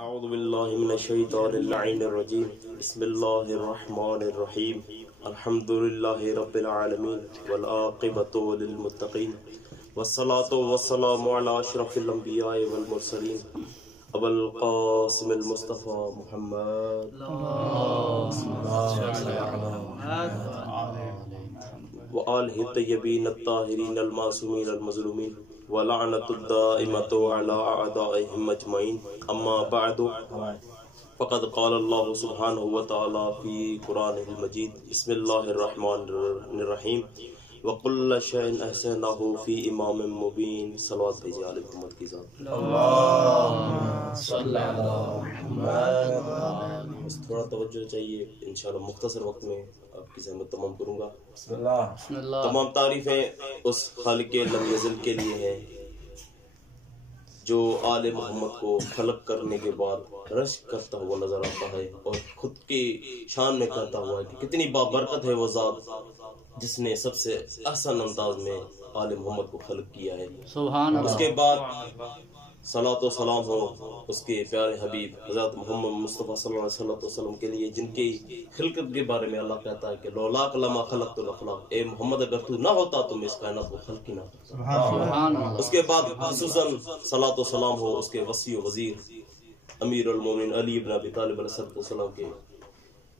اعوذ باللہ من الشیطان اللعین الرجیم بسم اللہ الرحمن الرحیم الحمدللہ رب العالمین والعاقبۃ للمتقین والصلاة والسلام علی اشرف الانبیاء والمرسلین ابو القاسم المصطفى محمد وآلہ الطیبین الطاہرین المعصومین المظلومین ولعنت الدائمۃ علی اعدائهم اجمعین اما بعد فقد قال اللہ سبحانہ وتعالی فی قرآنہ المجید بسم اللہ الرحمن الرحیم وَقُلَّ شَيْءٍ أَحْصَيْنَاهُ فِي إِمَامٍ مُبِينٍ صلوات بھیجے آل محمد کی ذات اللہم صلی علی محمد. بس تھوڑا توجہ چاہیے، انشاءاللہ مختصر وقت میں آپ کی زحمت تمام کروں گا. بسم اللہ. تمام تعریفیں اس خالق لم یزل کے لیے ہیں جو آل محمد کو خلق کرنے کے بعد رشک کرتا ہوا نظر آتا ہے اور خود کی شان میں کہتا ہوا ہے کہ کتنی بابرکت ہے وہ ذات جس نے سب سے احسن انداز میں آل محمد کو خلق کیا ہے. سبحان اللہ. اس کے بعد صلاۃ و سلام ہو اس کے پیارے حبیب حضرت محمد مصطفیٰ صلی اللہ علیہ وسلم کے لیے جن کی خلقت کے بارے میں اللہ کہتا ہے کہ لولاک لما خلقت الافلاق، اے محمد اگر تو نہ ہوتا تو میں اس کائنات کو خلق ہی نہ کرتا. سبحان اللہ. اس کے بعد خصوصاً صلاۃ و سلام ہو اس کے وصی و وزیر امیر المومنین علی بن ابی طالب علیہ السلام کے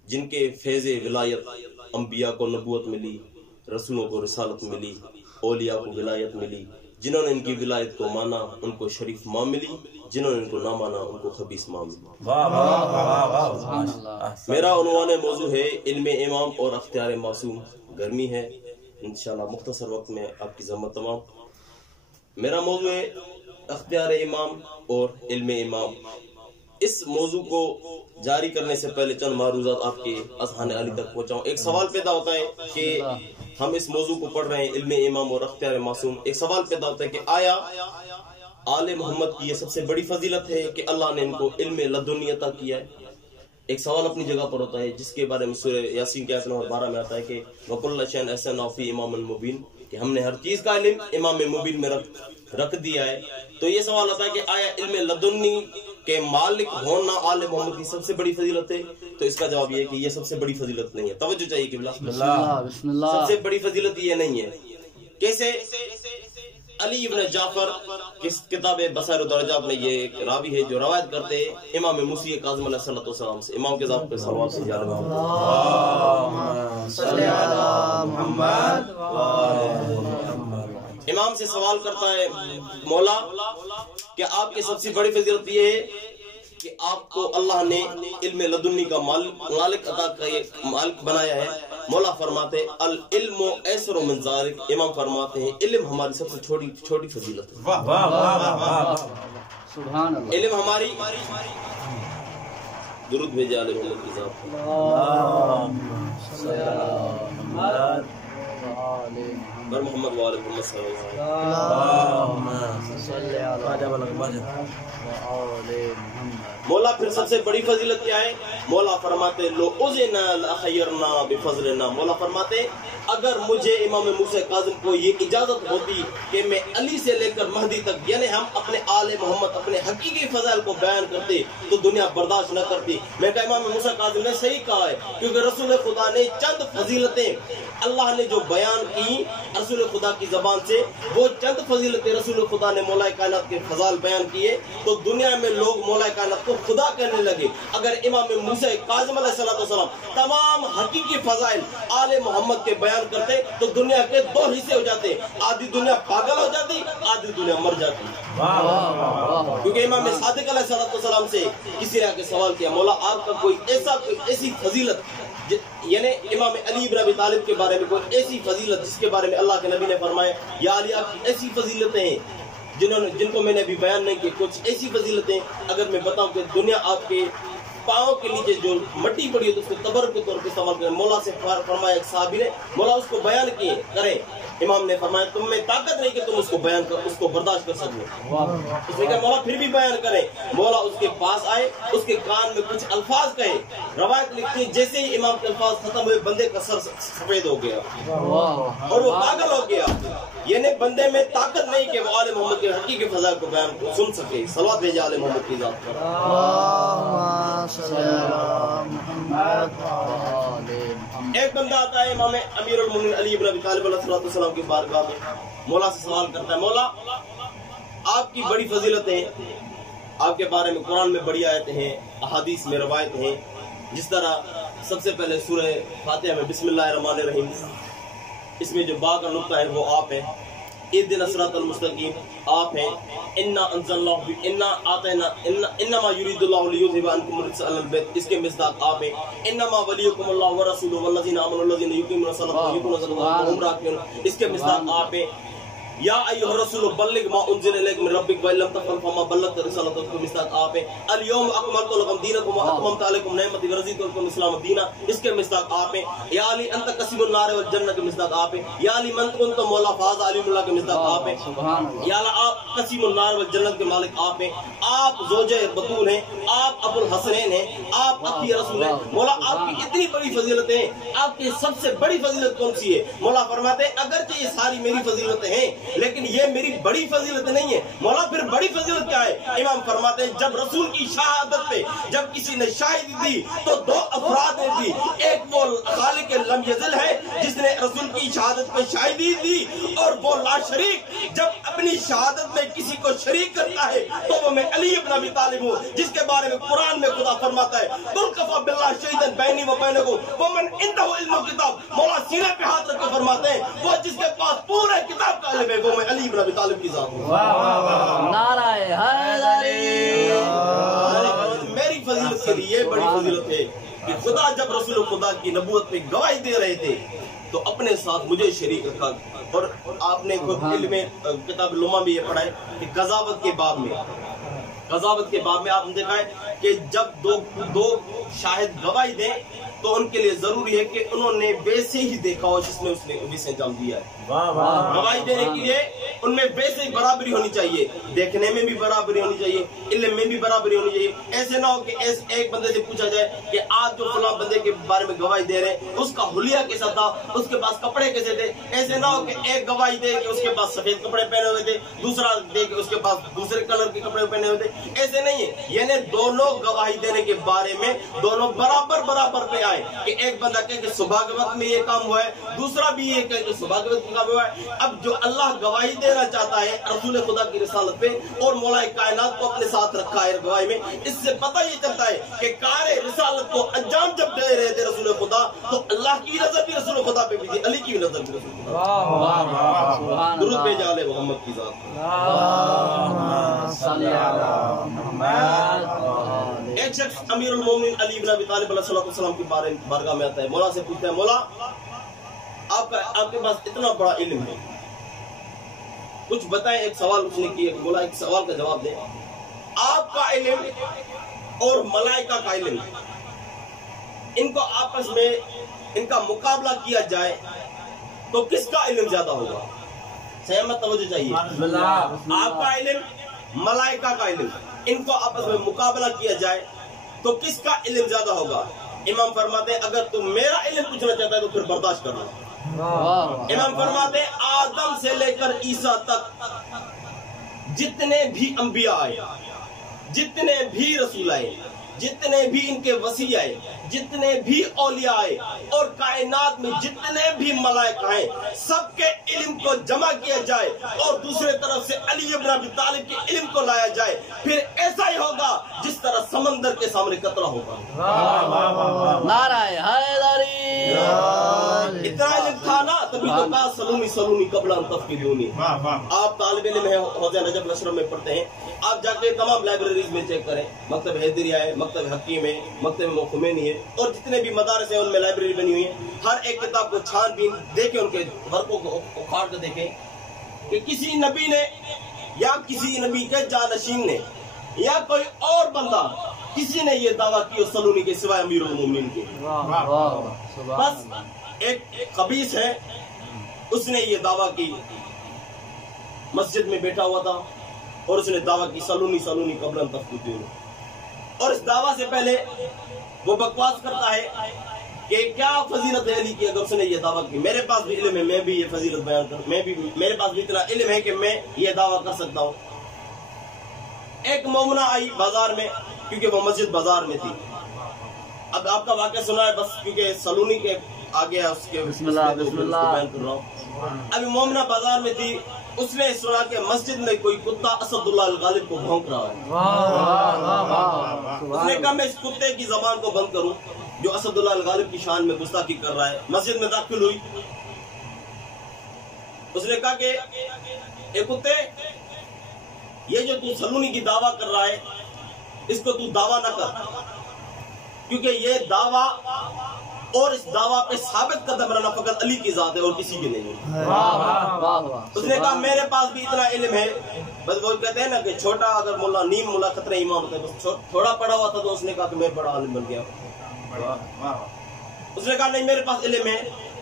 جن کے فیض ولایت انبیاء کو نبوت ملی، رسولوں کو رسالت ملی، اولیاء کو ولایت ملی. جنہوں نے ان کی ولایت کو مانا ان کو شریف ماں ملی، جنہوں نے ان کو نہ مانا ان کو خبیث ماں ملی. سبحان اللہ. میرا عنوان موضوع ہے علم امام اور اختیار معصوم. گرمی ہے، انشاءاللہ مختصر وقت میں آپ کی زحمت تمام. میرا موضوع ہے اختیار امام اور علم امام. اس موضوع کو جاری کرنے سے پہلے چند معروضات آپ کے اذہان علی تک پہنچاؤں. ایک سوال پیدا ہوتا ہے کہ ہم اس موضوع کو پڑھ رہے ہیں علم امام اور اختیار معصوم. ایک سوال پیدا ہوتا ہے کہ آیا آل محمد کی یہ سب سے بڑی فضیلت ہے کہ اللہ نے ان کو علم لدنی عطا کیا ہے؟ ایک سوال اپنی جگہ پر ہوتا ہے جس کے بارے میں سورہ یاسین کی آیت نمبر 12 میں آتا ہے کہ وَكُلَّ شَيْءٍ أَحْصَيْنَاهُ فِي إِمَامٍ مُبِينٍ، کہ ہم نے ہر چیز کا علم امام مبین میں رکھ دیا ہے. تو یہ سوال آتا ہے کہ آیا علم لدنی کے مالک ہونا آل محمد کی سب سے بڑی فضیلت ہے؟ تو اس کا جواب یہ ہے کہ یہ سب سے بڑی فضیلت نہیں ہے. توجہ چاہیے کہ بسم اللہ. سب سے بڑی فضیلت یہ نہیں ہے. کیسے؟ علی ابن جعفر کس کتاب بصائر و درجات میں یہ ایک راوی ہے جو روایت کرتے ہیں امام موسی کاظم علیہ السلام سے. امام کے ذات پہ صلوات سے جا رہا ہوں. اللہم صلی علی محمد. امام سے سوال کرتا ہے مولا کہ آپ کی سب سے بڑی فضیلت یہ ہے کہ آپ کو اللہ نے علم لدنی کا مالک عطا مالک بنایا ہے. مولا فرماتے ہیں العلم ایسر من ذالک. امام فرماتے ہیں علم ہماری سب سے چھوٹی فضیلت ہے. سبحان اللہ. علم ہماری درود بھیجے آل محمد کی ذات. اللہم صلی علی محمد وآل محمد. بر محمد وآل محمد صلی اللہ علیہ وسلم. اللہم صلی علی محمد وآل محمد. مولا پھر سب سے بڑی فضیلت کیا ہے؟ مولا فرماتے لو اذن لخیرنا بفضلنا. مولا فرماتے اگر مجھے امام موسی کاظم کو یہ اجازت ہوتی کہ میں علی سے لے کر مہدی تک یعنی ہم اپنے آل محمد اپنے حقیقی فضائل کو بیان کرتے تو دنیا برداشت نہ کرتی. میں کہا امام موسی کاظم نے صحیح کہا ہے کیونکہ رسول خدا نے چند فضیلتیں اللہ نے جو بیان کی رسول خدا کی زبان سے، وہ چند فضیلتیں رسول خدا نے مولا کائنات کے فضائل بیان کیے تو دنیا میں لوگ مولا کائنات کو خدا کہنے لگے. اگر امام موسی کاظم علیہ السلام تمام حقیقی فضائل آل محمد کے بیان کرتے تو دنیا کے دو حصے ہو جاتے، آدھی دنیا پاگل ہو جاتی، آدھی دنیا مر جاتی. کیونکہ امام صادق علیہ السلام سے کسی نے آ کے سوال کیا مولا آپ کا کوئی ایسی فضیلت یعنی امام علی بن ابی طالب کے بارے میں کوئی ایسی فضیلت جس کے بارے میں اللہ کے نبی نے فرمایا یا علی آپ کی ایسی فضیلتیں ہیں جن کو میں نے ابھی بیان نہیں کی، کچھ ایسی فضیلتیں اگر میں بتاؤں کہ دنیا آپ کے پاؤں کے نیچے جو مٹی پڑی ہے تو اس کو تبرک کے طور پہ استعمال کریں. مولا سے فرمایا ایک صحابی نے مولا اس کو بیان کیے کریں. امام نے فرمایا تم میں طاقت نہیں کہ تم اس کو بیان کر اس کو برداشت کر سکو. اس نے کہا مولا پھر بھی بیان کریں. مولا اس کے پاس آئے، اس کے کان میں کچھ الفاظ کہے. روایت لکھتی ہے جیسے ہی امام کے الفاظ ختم ہوئے بندے کا سر سفید ہو گیا اور وہ پاگل ہو گیا. یعنی بندے میں طاقت نہیں کہ وہ آل محمد کے حقیقی فضائل کو بیان کو سن سکے. صلوات بھیجے آل محمد کی ذات پر. ایک بندہ آتا ہے امام امیر المومنین علی بن ابی طالب علیہ السلام کی بارگاہ میں, مولا سے سوال کرتا ہے, مولا آپ کی بڑی فضیلتیں, آپ کے بارے میں قرآن میں بڑی آیتیں ہیں, احادیث میں روایت ہیں, جس طرح سب سے پہلے سورہ فاتحہ میں بسم اللہ الرحمن الرحیم, اس میں جو با کا نقطہ ہے وہ آپ ہیں, اهدنا الصراط المستقیم آپ ہیں, انا انزلناہ انا اعطینا انما یرید اللہ لیذهب عنکم الرجس اہل البیت, اس کے مصداق آپ ہیں, انما ولیکم اللہ ورسولہ والذین آمنوا الذین یقیمون الصلاۃ ویؤتون الزکاۃ وهم راکعون, اس کے مصداق آپ ہیں, یا ایھا الرسول بلغ ما انزل الیک من ربک وان لم تفعل فما بلغت رسالتہ, اس کے مصداق آپ ہیں, اليوم اکملت لکم دینکم واتممت علیکم نعمتی ورضیت لکم الاسلام دینا, اس کے مصداق آپ ہیں, یا علی انت قسیم النار والجنہ کے مصداق آپ ہیں, یا علی من کنت مولا فاز علی اللہ کے مصداق آپ ہیں, یا علی آپ قسیم النار والجنہ کے مالک آپ ہیں, آپ زوجہ بطول ہیں, آپ ابو الحسنین ہیں, آپ اخی رسول ہیں. مولا آپ کی اتنی بڑی فضیلتیں ہیں, آپ کی سب سے بڑی فضیلت کون سی ہے؟ مولا فرماتے ہیں اگرچہ یہ ساری میری فضیلتیں ہیں لیکن یہ میری بڑی فضیلت نہیں ہے. مولا پھر بڑی فضیلت کیا ہے؟ امام فرماتے ہیں جب رسول کی شہادت پہ جب کسی نے شاہدی دی تو دو افراد نے دی, ایک وہ خالق لم یزل ہے جس نے رسول کی شہادت پہ شاہدی دی, اور وہ لا شریک جب اپنی شہادت میں کسی کو شریک کرتا ہے تو وہ میں علی ابن ابی طالب ہوں, جس کے بارے میں قرآن میں خدا فرماتا ہے قل کفی باللہ شہیدا بینی و بینکم ومن عنده علم الکتاب. مولا سینے پہ ہاتھ رکھ کے فرماتے ہیں وہ جس کے پاس پورے کتاب کا علم ہے وہ میں علی ابن ابی طالب کی ذات ہوں. نعرہ حیدری. میری فضیلت کے لیے بڑی فضیلت ہے کہ خدا جب رسول خدا کی نبوت پہ گواہی دے رہے تھے تو اپنے ساتھ مجھے شریک رکھا. اور آپ نے علم کتاب لما بھی یہ پڑھا ہے کہ قضاوت کے باب میں آپ نے دیکھا ہے کہ جب دو شاہد گواہی دیں تو ان کے لیے ضروری ہے کہ انہوں نے ویسے ہی دیکھا ہو جس نے اس نے ویسے انجام دیا ہے. گواہی دینے کے لیے ان میں ویسے ہی برابری ہونی چاہیے, دیکھنے میں بھی برابری ہونی چاہیے, علم میں بھی برابری ہونی چاہیے. ایسے نہ ہو کہ ایک بندے سے پوچھا جائے کہ آپ جو فلاں بندے کے بارے میں گواہی دے رہے ہیں اس کا حلیہ کیسا تھا, اس کے پاس کپڑے کیسے تھے. ایسے نہ ہو کہ ایک گواہی دے کہ اس کے پاس سفید کپڑے پہنے ہوئے تھے, دوسرا دے کہ اس کے پاس دوسرے کلر کے کپڑے پہنے ہوئے تھے. ایسے نہیں ہے, یعنی دونوں گواہی دینے کے بارے میں دونوں برابر پہ آئے کہ ایک بندہ کہے کہ صبح کے وقت میں یہ کام ہوا ہے, دوسرا بھی یہ کہے کہ صبح کے وقت میں کام ہوا ہے. اب جو اللہ گواہی دینا چاہتا ہے رسول خدا کی رسالت پہ اور مولا کائنات کو اپنے ساتھ رکھا ہے گواہی میں, اس سے پتہ یہ چلتا ہے کہ کار رسالت کو انجام جب دے رہے تھے رسول خدا تو اللہ کی نظر بھی رسول خدا پہ بھی تھی, علی کی نظر بھی رسول خدا. درود بھیجے آل محمد کی ذات. ایک شخص امیر المومنین علی بن ابی طالب علیہ السلام کی بارگاہ میں آتا ہے, مولا سے پوچھتا ہے مولا آپ کے پاس اتنا بڑا علم ہے, کچھ بتائیں. ایک سوال اس نے کیا, مولا ایک سوال کا جواب دیں. آپ کا علم اور ملائکہ کا علم, ان کو آپس میں ان کا مقابلہ کیا جائے تو کس کا علم زیادہ ہوگا؟ سہمت توجہ چاہیے. آپ کا علم ملائکہ کا علم, ان کو آپس میں مقابلہ کیا جائے تو کس کا علم زیادہ ہوگا؟ امام فرماتے ہیں اگر تم میرا علم پوچھنا چاہتا ہے تو پھر برداشت کرنا. امام فرماتے ہیں آدم سے لے کر عیسیٰ تک جتنے بھی انبیاء آئے, جتنے بھی رسول آئے, جتنے بھی ان کے وصی آئے, جتنے بھی اولیاء آئے اور کائنات میں جتنے بھی ملائکہ ہیں, سب کے علم کو جمع کیا جائے اور دوسرے طرف سے علی ابن ابی طالب کے علم کو لایا جائے, پھر ایسا ہی ہوگا جس طرح سمندر کے سامنے قطرہ ہوگا. نعرہ حیدری. اتنا علم تھا نا تبھی تو کہا سلونی قبل ان تفقدونی. آپ طالب علم ہیں, حوضہ نجف الاشرف میں پڑھتے ہیں, آپ جا کے تمام لائبریریز میں چیک کریں, مکتب حیدریہ ہے, مکتب حکیم ہے, مکتب خمینی ہے, اور جتنے بھی مدارس ہیں ان میں لائبریری بنی ہوئی ہے. ہر ایک کتاب کو چھان بین دیکھیں, ان کے ورقوں کو اکھاڑ کر دیکھیں کہ کسی نبی نے یا کسی نبی کے جانشین نے یا کوئی اور بندہ کسی نے یہ دعویٰ کی سلونی کے سوائے امیر المومنین کے. بس ایک خبیث ہے, اس نے یہ دعویٰ کی, مسجد میں بیٹھا ہوا تھا اور اس نے دعویٰ کی سلونی قبل ان تفقدونی. اور اس دعویٰ سے پہلے وہ بکواس کرتا ہے کہ کیا فضیلت ہے علی کی اگر اس نے یہ دعویٰ کی. میرے پاس بھی علم ہے, میں بھی یہ فضیلت بیان کروں, میرے پاس بھی اتنا علم ہے کہ میں یہ دعویٰ کر سکتا ہوں. ایک مومنہ آئی بازار میں, کیونکہ وہ مسجد بازار میں تھی. اب آپ کا واقعہ سنا ہے بس کیونکہ سلونی کے آگے ہے اس کے بسم اللہ بسم اللہ. بیان کر رہا ہوں. ابھی مومنہ بازار میں تھی, اس نے سنا کہ مسجد میں کوئی کتا اسد اللہ الغالب کو بھونک رہا ہے. اس نے کہا میں اس کتے کی زبان کو بند کروں جو اسد اللہ الغالب کی شان میں گستاخی کر رہا ہے. مسجد میں داخل ہوئی, اس نے کہا کہ اے کتے, یہ جو تو سلونی کی دعویٰ کر رہا ہے اس کو تو دعویٰ نہ کر, کیونکہ یہ دعویٰ اور اس دعویٰ پہ ثابت قدم رہنا فقط علی کی ذات ہے اور کسی کی نہیں ہے. اس نے کہا میرے پاس بھی اتنا علم ہے, بس وہ کہتے ہیں نا کہ چھوٹا اگر مولا نیم مولا خطرہ امام ہوتا ہے, بس تھوڑا پڑھا ہوا تھا تو اس نے کہا کہ میں بڑا عالم بن گیا. اس نے کہا نہیں میرے پاس علم ہے.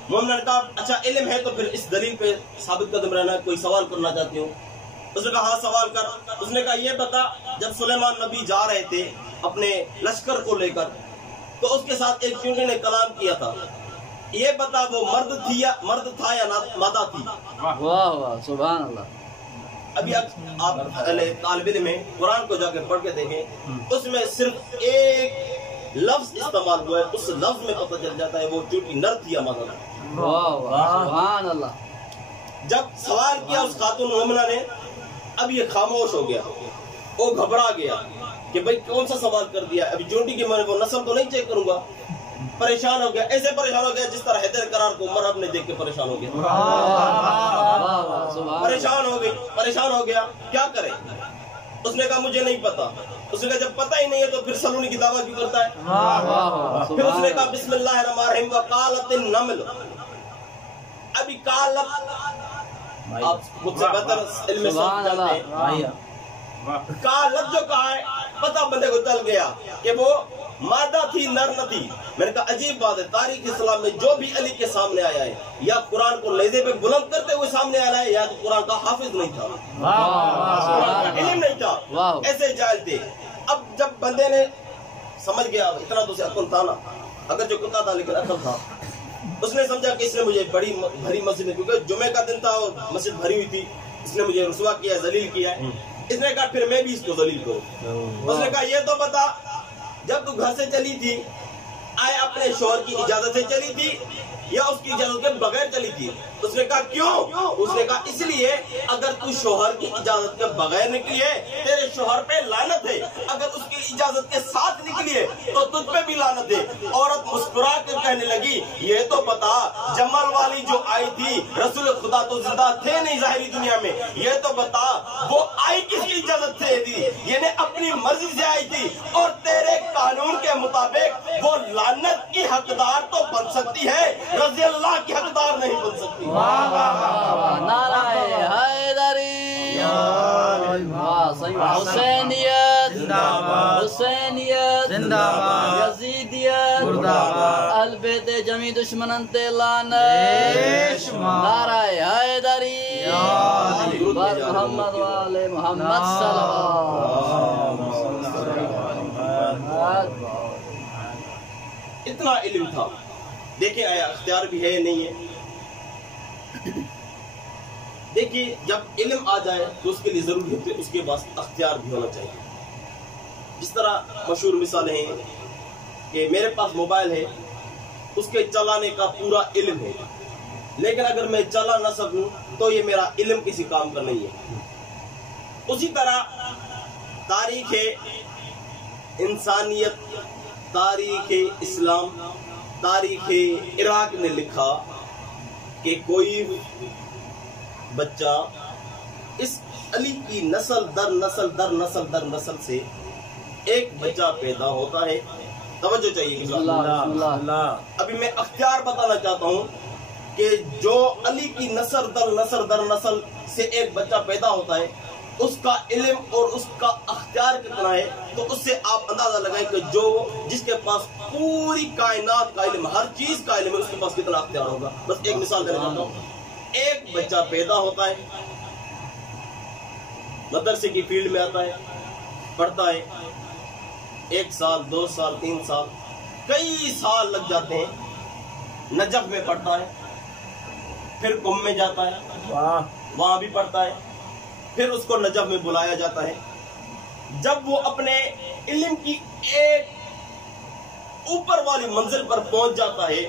مومنہ نے کہا اچھا علم ہے تو پھر اس دلیل پہ ثابت قدم رہنا, کوئی سوال کرنا چاہتی ہوں. اس نے کہا ہاں سوال کر. اس نے کہا یہ بتا, جب سلیمان نبی جا رہے تھے اپنے لشکر کو لے کر تو اس کے ساتھ ایک چونٹی نے کلام کیا تھا, یہ بتا وہ مرد تھا یا مادہ تھی؟ واہ واہ سبحان اللہ. ابھی آپ طالب علم میں قرآن کو جا کے پڑھ کے دیکھیں, اس میں صرف ایک لفظ استعمال ہوا ہے, اس لفظ میں پتہ چل جاتا ہے وہ چونٹی نر تھی یا مادہ تھی. واہ واہ سبحان اللہ. جب سوال کیا اس خاتون مومنہ نے, اب یہ خاموش ہو گیا, وہ گھبرا گیا کہ بھئی کون سا سوال کر دیا, ابھی چونٹی کی میں نے وہ نسل تو نہیں چیک کروں گا. پریشان ہو گیا, ایسے پریشان ہو گیا جس طرح حیدر کرار کو عمر نے دیکھ کے پریشان ہو گیا. پریشان ہو گیا, کیا کرے؟ اس نے کہا مجھے نہیں پتا. اس نے کہا جب پتہ ہی نہیں ہے تو پھر سلونی کی دعویٰ کیوں کرتا ہے؟ پھر اس نے کہا بسم اللہ الرحمن الرحیم وقالت النمل. ابھی قالت, آپ مجھ سے بہتر علم میں سب جانتے ہیں, قالت جو کہا ہے پتہ بندے کو چل گیا کہ وہ مادہ تھی نر نہ تھی. میں نے کہا عجیب بات ہے, تاریخ اسلام میں جو بھی علی کے سامنے آیا ہے یا قرآن کو لیزے پہ بلند کرتے ہوئے سامنے آیا ہے یا تو قرآن کا حافظ نہیں تھا, قرآن کا علم نہیں تھا, ایسے جاہل تھے. اب جب بندے نے سمجھ گیا, اتنا تو اسے عقل تھا نا, اگر جو کتا تھا لیکن عقل تھا, اس نے سمجھا کہ اس نے مجھے بڑی بھری مسجد میں, کیونکہ جمعہ کا دن تھا مسجد بھری ہوئی تھی, اس نے مجھے رسوا کیا, ذلیل کیا ہے. اس نے کہا پھر میں بھی اس کو ذلیل کروں. اس نے کہا یہ تو بتا, جب تو گھر سے چلی تھی آئے اپنے شوہر کی اجازت سے چلی تھی یا اس کی اجازت کے بغیر چلی تھی؟ اس نے کہا کیوں؟ اس نے کہا اس لیے اگر تو شوہر کی اجازت کے بغیر نکلی ہے تیرے شوہر پہ لعنت ہے, اگر اس کی اجازت کے ساتھ نکلی ہے تو تجھ پہ بھی لعنت ہے. عورت مسکرا کر کہنے لگی یہ تو بتا جمل والی جو آئی تھی رسول خدا تو زندہ تھے نہیں ظاہری دنیا میں, یہ تو بتا وہ آئی کس کی اجازت سے تھی؟ یعنی اپنی مرضی سے آئی تھی, اور تیرے قانون کے مطابق وہ لعنت کی حقدار تو بن سکتی ہے, رضی اللہ کی حقدار نہیں بن سکتی. نعرہ حیدری, حسینیت حسینیت یزیدیت اہل بیت جمی دشمنان تے لعنت. نعرہ حیدری بر محمد والے محمد صلوات. اتنا علم تھا. دیکھیں آیا اختیار بھی ہے نہیں ہے. دیکھیے جب علم آ جائے تو اس کے لیے ضروری ہے اس کے پاس اختیار بھی ہونا چاہیے. جس طرح مشہور مثالیں ہیں کہ میرے پاس موبائل ہے, اس کے چلانے کا پورا علم ہے, لیکن اگر میں چلا نہ سکوں تو یہ میرا علم کسی کام کا نہیں ہے. اسی طرح تاریخ انسانیت, تاریخ اسلام, تاریخ عراق نے لکھا کہ کوئی بچہ اس علی کی نسل در نسل در نسل در نسل سے ایک بچہ پیدا ہوتا ہے. توجہ چاہیے. ابھی میں اختیار بتانا چاہتا ہوں کہ جو علی کی نسل در نسل در نسل سے ایک بچہ پیدا ہوتا ہے اس کا علم اور اس کا اختیار کتنا ہے, تو اس سے آپ اندازہ لگائیں کہ جس کے پاس پوری کائنات کا علم, ہر چیز کا علم ہے, اس کے پاس کتنا اختیار ہوگا. بس ایک مثال دینا چاہتا ہوں. ایک بچہ پیدا ہوتا ہے, مدرسے کی فیلڈ میں آتا ہے, پڑھتا ہے, 1 سال 2 سال 3 سال کئی سال لگ جاتے ہیں, نجف میں پڑھتا ہے، پھر قم میں جاتا ہے، وہاں بھی پڑھتا ہے، پھر اس کو نجف میں بلایا جاتا ہے۔ جب وہ اپنے علم کی ایک اوپر والی منزل پر پہنچ جاتا ہے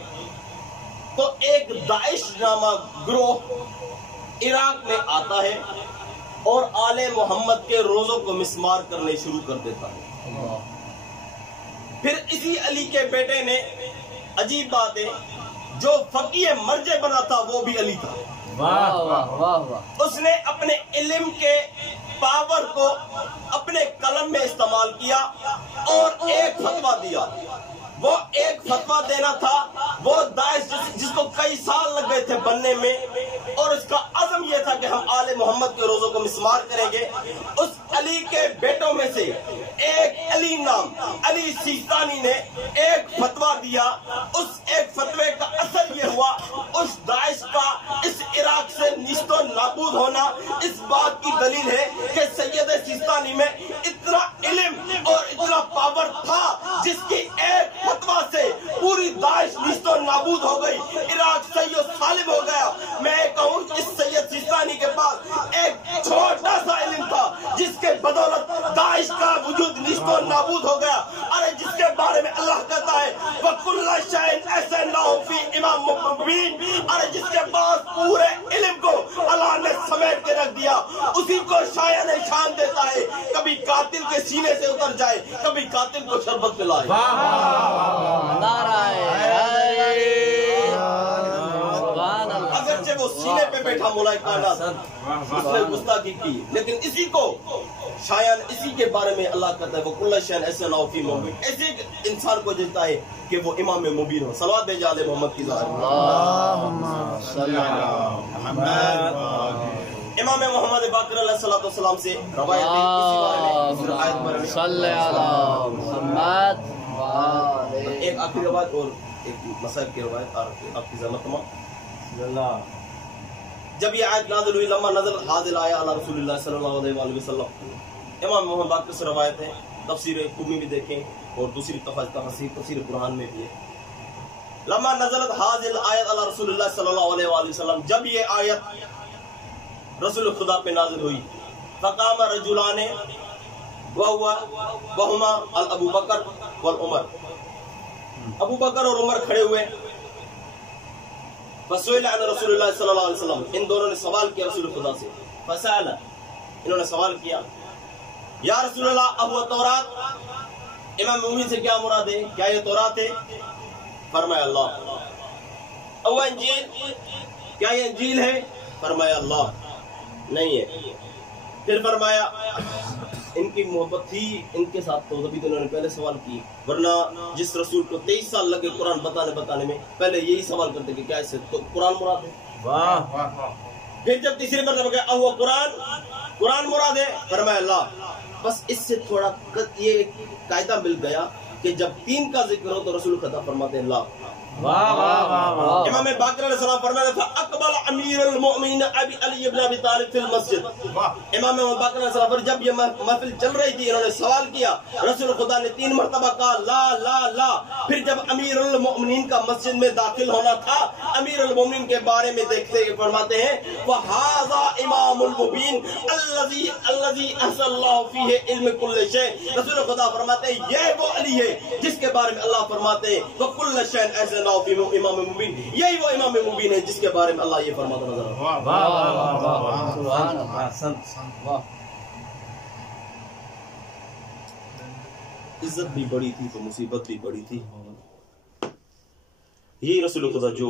تو ایک داعش نامہ گروہ عراق میں آتا ہے اور آل محمد کے روزوں کو مسمار کرنے شروع کر دیتا ہے۔ پھر اسی علی کے بیٹے نے، عجیب بات ہے، جو فقیہ مرجع بنا تھا وہ بھی علی تھا۔ واہ واہ واہ واہ۔ اس نے اپنے علم کے پاور کو اپنے قلم میں استعمال کیا اور ایک فتویٰ دیا۔ وہ ایک فتویٰ دینا تھا، وہ داعش جس کو کئی سال لگ گئے تھے بننے میں، اور اس کا عزم یہ تھا کہ ہم آل محمد کے روزوں کو مسمار کریں گے۔ اس علی کے بیٹوں میں سے ایک علی نام، علی سیستانی نے ایک فتویٰ دیا۔ اس ایک فتوے کا اثر یہ ہوا، اس داعش کا اس عراق سے نیست و نابود ہونا اس بات کی دلیل ہے کہ سید سیستانی میں اتنا علم اور اتنا پاور تھا جس کی ایک فتویٰ سے پوری داعش نیست و نابود ہو گئی، عراق سید و سالم ہو گیا۔ میں کہوں اس سید سیستانی کے پاس ایک چھوٹا سا علم تھا جس کے بدولت داعش کا وجود نیست و نابود ہو گیا۔ ارے جس کے بارے میں اللہ کہتا ہے وَكُلَّ شَيْءٍ أَحْصَيْنَاهُ فِي إِمَامٍ مُبِينٍ، ارے جس کے پاس پورے علم کو اللہ نے سمیٹ کے رکھ دیا، اسی کو شاعر نے شان دیتا ہے، کبھی قاتل کے سینے سے اتر جائے، کبھی قاتل کو شربت پلائے۔ اگرچہ وہ سینے پہ بیٹھا مولا کائنات، اس نے گستاخی کی، لیکن اسی کو شاید اسی کے بارے میں اللہ کہتا ہے وَكُلَّ شَيْءٍ أَحْصَيْنَاهُ فِي إِمَامٍ مُبِينٍ۔ ایسے انسان کو جلتا ہے کہ وہ امام مبین ہو۔ صلوات بھیجا آل محمد کی ذات۔ امام محمد باقر علیہ السلام سے روایت ہے اسی بارے میں، صلی اللہ محمد۔ ایک آخری روایت اور ایک مسائل کی روایت آپ کی زحمت تمام۔ جب یہ آیت نازل ہوئی، لما نزل حاضر آیا علی رسول اللہ صلی اللہ علیہ وآلہ وسلم، امام محمد باقر سے روایت ہے، تفسیر قمی بھی دیکھیں اور دوسری تفسیر قرآن میں بھی ہے۔ لما نزلت حاضر آیت علی رسول اللہ صلی اللہ علیہ وآلہ وسلم، جب یہ آیت رسول خدا پہ نازل ہوئی، فقام رجلان وہما ابو بکر والعمر، ابو بکر اور عمر کھڑے ہوئے، فسئل عن رسول اللہ صلی اللہ علیہ وسلم، ان دونوں نے سوال کیا رسول خدا سے، فسأل، انہوں نے سوال کیا، یا رسول اللہ ابو تورات، امام مومن سے کیا مراد ہے، کیا یہ تورات ہے؟ فرمایا اللہ۔ او انجیل، کیا یہ انجیل ہے؟ فرمایا اللہ نہیں ہے۔ پھر فرمایا ان کی محبت تھی ان کے ساتھ تو تبھی تو انہوں نے پہلے سوال کی، ورنہ جس رسول کو 23 سال لگے قرآن بتانے میں پہلے یہی سوال کرتے کہ کیا اس سے تو قرآن مراد ہے؟ واہ۔ پھر جب تیسری مرتبہ کہ اوہ قرآن مراد ہے؟ فرمایا اللہ۔ بس اس سے تھوڑا یہ قاعدہ مل گیا کہ جب 3 کا ذکر ہو تو رسول خدا فرماتے ہیں اللہ۔ امام باقر علیہ السلام فرماتے تھا اقبل امیر المؤمنین ابی علی ابن ابی طالب فی المسجد، امام باقر علیہ السلام پر جب یہ محفل چل رہی تھی انہوں نے سوال کیا، رسول خدا نے 3 مرتبہ کہا لا لا لا۔ پھر جب امیر المؤمنین کا مسجد میں داخل ہونا تھا، امیر المؤمنین کے بارے میں دیکھتے فرماتے ہیں وَهَذَا امام المبین الذی احصى اللہ فیہ علم کل شیء، رسول خدا فرماتے ہیں یہ وہ علی ہے جس کے بارے میں اللہ فرماتے ہیں وَكُلَّ شَيْءٍ أَحْصَيْنَاهُ فِي امام مبین، یہی وہ امام مبین ہے جس کے بارے میں اللہ یہ فرماتا نظر آتا۔ عزت بھی بڑی تھی تو مصیبت بھی بڑی تھی۔ یہی رسول خدا جو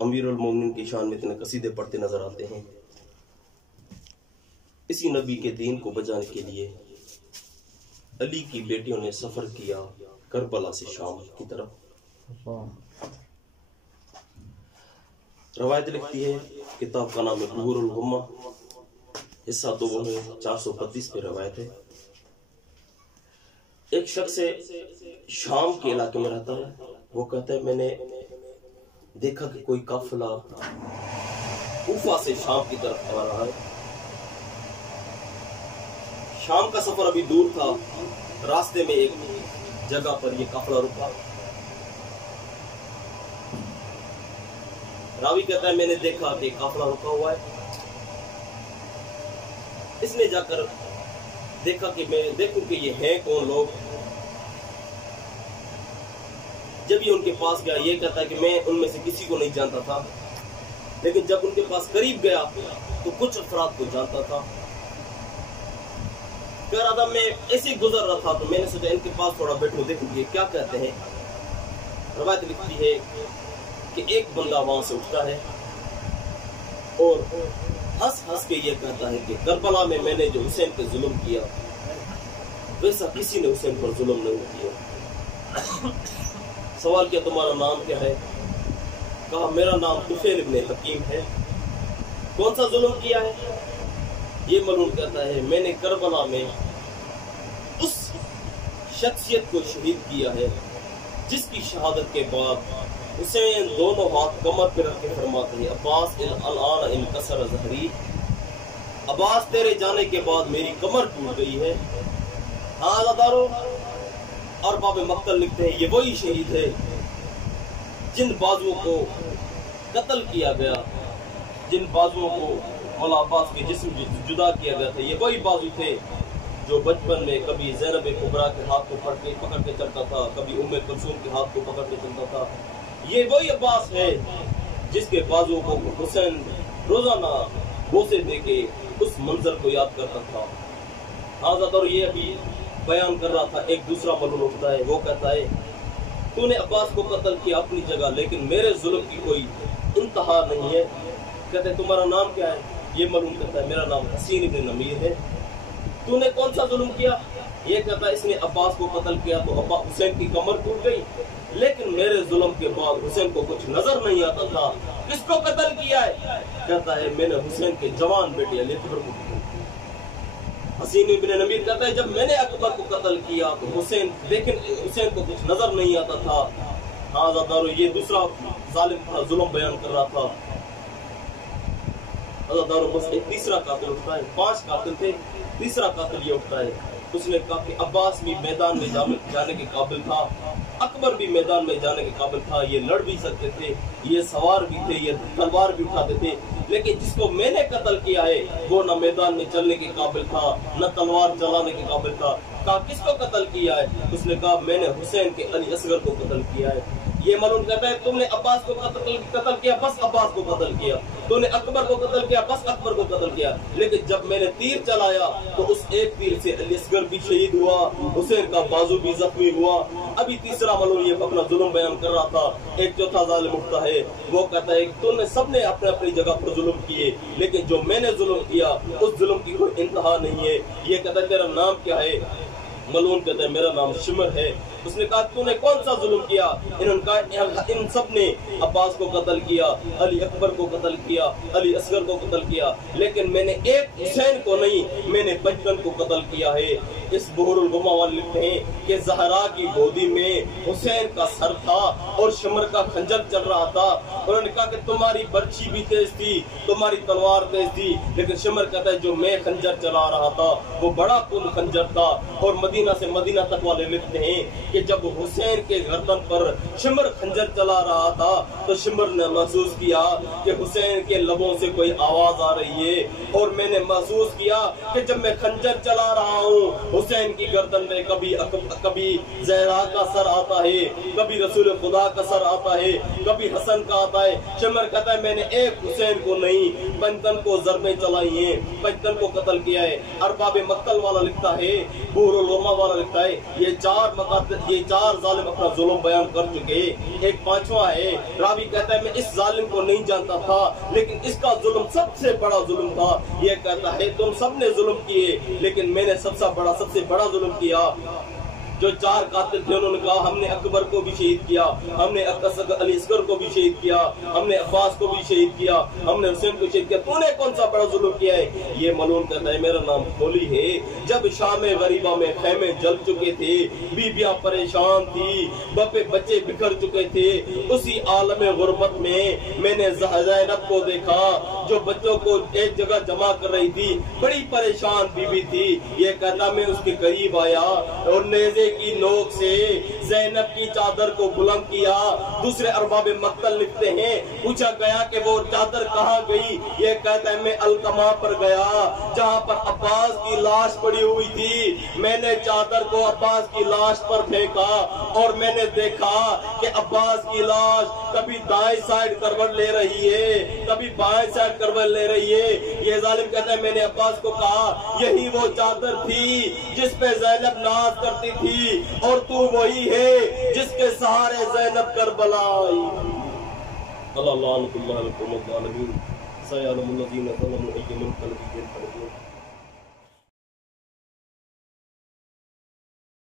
امیر المومنین کی شان میں اتنے قصیدے پڑھتے نظر آتے ہیں، اسی نبی کے دین کو بچانے کے لیے علی کی بیٹیوں نے سفر کیا کربلا سے شام کی طرف۔ روایت لکھتی ہے، کتاب کا نام ہے بحور الغمہ، حصہ 2 میں 432 پہ روایت ہے۔ ایک شخص شام کے علاقے میں رہتا ہے، وہ کہتا ہے میں نے دیکھا کہ کوئی قافلہ کوفہ سے شام کی طرف آ رہا ہے۔ شام کا سفر ابھی دور تھا، راستے میں ایک جگہ پر یہ قافلہ رکا، راوی کہتا ہے میں نے دیکھا کہ قافلہ رکا ہوا ہے، اس نے جا کر دیکھا کہ میں دیکھوں کہ یہ ہیں کون لوگ۔ جب یہ ان کے پاس گیا، یہ کہتا ہے کہ میں ان میں سے کسی کو نہیں جانتا تھا، لیکن جب ان کے پاس قریب گیا تو کچھ افراد کو جانتا تھا۔ کہہ رہا تھا میں ایسے گزر رہا تھا تو میں نے سوچا ان کے پاس تھوڑا بیٹھوں، دیکھوں یہ کیا کہتے ہیں۔ روایت لکھتی ہے کہ ایک بندہ وہاں سے اٹھتا ہے اور ہنس ہنس کے یہ کہتا ہے کہ کربلا میں نے جو حسین پہ ظلم کیا ویسا کسی نے حسین پر ظلم نہیں کیا۔ سوال کیا تمہارا نام کیا ہے؟ کہا میرا نام طفیل ابن حکیم ہے۔ کون سا ظلم کیا ہے؟ یہ ملعون کہتا ہے میں نے کربلا میں اس شخصیت کو شہید کیا ہے جس کی شہادت کے بعد حسین دونوں ہاتھ کمر پہ رکھ کے فرماتے ہیں عباس الان انکسر ظہری، عباس تیرے جانے کے بعد میری کمر ٹوٹ گئی ہے۔ ہاں عزادارو، اور باب مقتل لکھتے ہیں یہ وہی شہید ہے جن بازوؤں کو قتل کیا گیا، جن بازوؤں کو مولا عباس کے جسم جدا کیا گیا تھا، یہ وہی بازو تھے جو بچپن میں کبھی زینب کبریٰ کے ہاتھ کو پکڑ کے چلتا تھا، کبھی ام کلثوم کے ہاتھ کو پکڑ کے چلتا تھا۔ یہ وہی عباس ہے جس کے بازو کو حسین روزانہ بوسے دے کے اس منظر کو یاد کرتا تھا۔ حضرت اور یہ ابھی بیان کر رہا تھا، ایک دوسرا ملعون اٹھتا ہے، وہ کہتا ہے تو نے عباس کو قتل کیا اپنی جگہ، لیکن میرے ظلم کی کوئی انتہا نہیں ہے۔ کہتے ہیں تمہارا نام کیا ہے؟ یہ ملعون کہتا ہے میرا نام حسین ابن نمیر ہے۔ تو نے کون سا ظلم کیا؟ یہ کہتا ہے اس نے عباس کو قتل کیا تو حسین کی کمر ٹوٹ گئی، لیکن میرے ظلم کے بعد حسین کو کچھ نظر نہیں آتا تھا۔ کس کو قتل کیا ہے؟ کہتا ہے میں نے حسین کے جوان بیٹے علی اکبر کو قتل کیا۔ حسین ابن نمیر کہتا ہے جب میں نے اکبر کو قتل کیا تو حسین کو کچھ نظر نہیں آتا تھا۔ ہاں زادارو، یہ دوسرا ظالم تھا، ظلم بیان کر رہا تھا۔ بس ایک تیسرا قاتل اٹھتا ہے، 5 قاتل تھے، تیسرا قاتل یہ اٹھتا ہے، اس نے کہا کہ عباس بھی میدان میں جانے کے قابل تھا، اکبر بھی میدان میں جانے کے قابل تھا، یہ لڑ بھی سکتے تھے، یہ سوار بھی تھے، یہ تلوار بھی اٹھاتے تھے، لیکن جس کو میں نے قتل کیا ہے وہ نہ میدان میں چلنے کے قابل تھا نہ تلوار چلانے کے قابل تھا۔ کہا کس کو قتل کیا ہے؟ اس نے کہا میں نے حسین کے علی اصغر کو قتل کیا ہے۔ یہ ملعون کہتا ہے تم نے عباس کو قتل کیا، بس عباس کو قتل کیا، تو نے اکبر کو قتل کیا، بس اکبر کو قتل کیا، لیکن جب میں نے تیر چلایا تو اس ایک تیر سے علی اصغر بھی شہید ہوا، حسین کا بازو بھی زخمی ہوا۔ ابھی تیسرا ملعون یہ اپنا ظلم بیان کر رہا تھا، ایک چوتھا ظالم اٹھتا ہے، وہ کہتا ہے تم نے سب نے اپنے اپنی جگہ پر ظلم کیے، لیکن جو میں نے ظلم کیا اس ظلم کی کوئی انتہا نہیں ہے۔ یہ کہتا ہے تیرا نام کیا ہے؟ ملعون کہتا ہے میرا نام شمر ہے۔ اس نے کہا تو نے کون سا ظلم کیا؟ ان سب نے عباس کو قتل کیا، علی اکبر کو قتل کیا، علی اصغر کو قتل کیا، لیکن میں نے ایک حسین کو نہیں، میں نے 55 کو قتل کیا ہے۔ اس بحر الغمہ والے لکھتے ہیں کہ زہرا کی گودی میں حسین کا سر تھا اور شمر کا خنجر چل رہا تھا۔ انہوں نے کہا کہ تمہاری برچھی بھی تیز تھی، تمہاری تلوار تیز تھی، لیکن شمر کہتا ہے جو میں خنجر چلا رہا تھا وہ بڑا کل خنجر تھا۔ اور مدینہ سے مدینہ تک والے لکھتے ہیں کہ جب حسین کے گردن پر شمر خنجر چلا رہا تھا تو شمر نے محسوس کیا کہ حسین کے لبوں سے کوئی آواز آ رہی ہے، اور میں نے محسوس کیا کہ جب میں خنجر چلا رہا ہوں حسین کی گردن میں کبھی زہرا کا سر آتا ہے، کبھی رسول خدا کا سر آتا ہے، کبھی حسن کا آتا ہے۔ شمر کہتا ہے میں نے ایک حسین کو نہیں 55 کو ضربیں چلائی ہیں، 55 کو قتل کیا ہے۔ ارباب مقتل والا لکھتا ہے، بحر الغمہ والا لکھتا ہے یہ چار ظالم اپنا ظلم بیان کر چکے، ایک 5واں ہے۔ راوی کہتا ہے میں اس ظالم کو نہیں جانتا تھا لیکن اس کا ظلم سب سے بڑا ظلم تھا۔ یہ کہتا ہے تم سب نے ظلم کیے لیکن میں نے سب سے بڑا ظلم کیا۔ جو 4 قاتل تھے انہوں نے کہا ہم نے اکبر کو بھی شہید کیا، ہم نے علی اصغر کو بھی شہید کیا، ہم نے عباس کو بھی شہید کیا، ہم نے حسین کو شہید کیا، تو نے کون سا بڑا ظلم کیا ہے؟ یہ ملعون کہتا ہے میرا نام کھولی ہے۔ جب شام غریبہ میں خیمے جل چکے تھے، بیویاں پریشان تھی، بچے بکھر چکے تھے، اسی عالم غربت میں نے زینب کو دیکھا جو بچوں کو ایک جگہ جمع کر رہی تھی، بڑی پریشان بیوی تھی۔ یہ کہتا میں اس کے قریب آیا اور نیزے کی نوک سے زینب کی چادر کو بلند کیا۔ دوسرے ارباب مقتل لکھتے ہیں پوچھا گیا کہ وہ چادر کہاں گئی؟ یہ کہتا ہے میں القمہ پر گیا جہاں پر عباس کی لاش پڑی ہوئی تھی، میں نے چادر کو عباس کی لاش پر پھینکا اور میں نے دیکھا کہ عباس کی لاش کبھی دائیں سائیڈ کروٹ لے رہی ہے، کبھی بائیں سائیڈ کروٹ لے رہی ہے۔ یہ ظالم کہتا ہے میں نے عباس کو کہا یہی وہ چادر تھی جس پہ زینب ناز کرتی تھی اور تو وہی ہے جس کے سہارے زینب کربلا آئی۔ اللہ لعنت اللہ علیہ الظالمین سیعلم الذین ظلموا ای منقلب ینقلبون۔